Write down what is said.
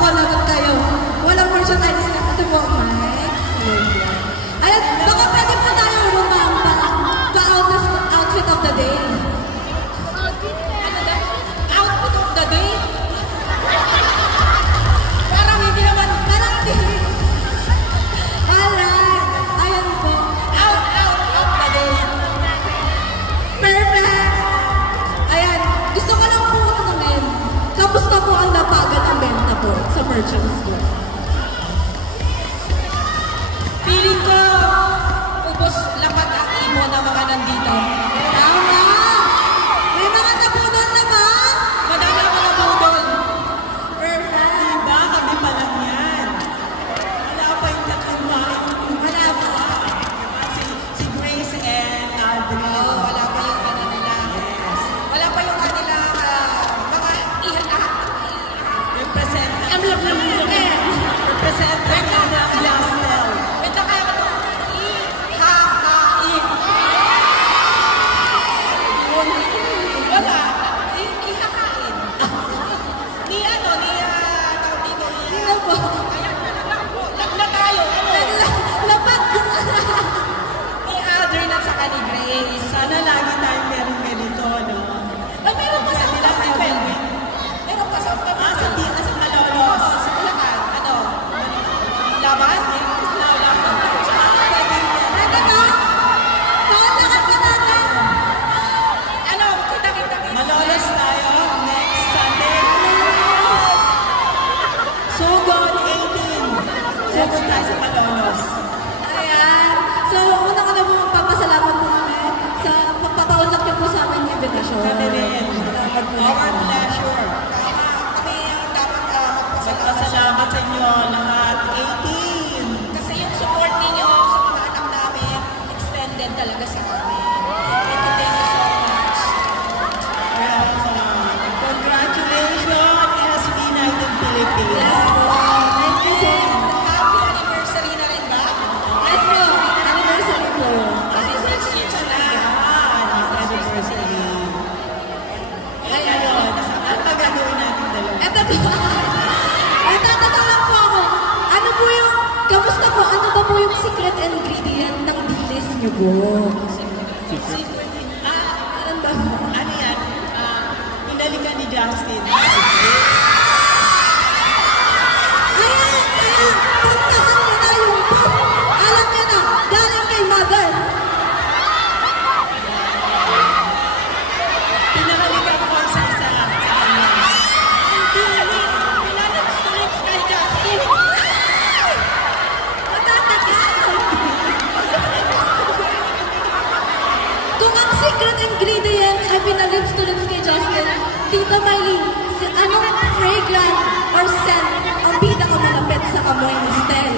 Magkakalaman kayo. Walang merchandise na ito po, Mike. Ayan, baka pwede po tayo rumamba outfit of the day. Ano na? Outfit of the day? Parang hindi naman, parang hindi. Alright, ayan po. Out of the day. Perfect. Ayan, gusto ko lang po naman. Kamusta po ang napagan ang benta po sa merchants ko? Feeling ko, ubos lapat ang imo na mga nandito. Tama! May mga nabudol na ba? Madami na mga nabudol. Perfect. Diba? Kami pa lang yan. Wala pa yung tatlong bahay. Wala pa. Si Grace and Aldrin. Oo, wala pa yung ano nila. Yes. Wala pa yung kanila mga Representative ng Lastel. Ito kaya ka ito. Wala. Ihakain. Ni ano, ni tawag dito. Sino po? Ayan, lag na tayo. Lapat. Ni Aldrin at saka ni Grace. Sana lagi tayong meron ganito, no? Ay, meron pa sa meron pa sa Sa Malolos. sa Bulacan. Ano? Laban? Pwede ba? Pakalakad ka natin. Ano? Kita. Malolos tayo next Sunday. Sugon 18. Sugon tayo sa Malolos. Ayan. So, una ko na po magpapasalamat po kami sa pagpapaunlak niyo po sa amin yung invitation. Kami rin. Our pleasure. Kami dapat Magpasalamat sa inyo lahat. 18. kasi yung support ninyo sa mga anak namin, extended talaga sa amin. Thank you so much. Maraming salamat. Congratulations, SB United Philippines. Yes po. Thank you so much. Happy anniversary na rin ba? Yes po. Anniversary po. Kasi 6 years na. Anniversary. Ayun. Ang pagagawin natin dalawa. Eto po. Natatanong po ako. Ano po yung, kamusta po? Ano ba po yung secret ingredient ng dilis niyo po? Secret. Ano ba po? Ano yan? Pinalikan ni Justin. Ayan! Puntahan niyo na yung alam niyo na, galing kay mother. Pinakalikan ko sa isa lang sa kanya. Pinanag-stulit kay Justin. Natatakal! Kung ang secret ingredient ay pinalips-to-lips kay Justin, Tita Maylene, anong fragrant or scent ang pinakamalapit sa amoy ni Stel?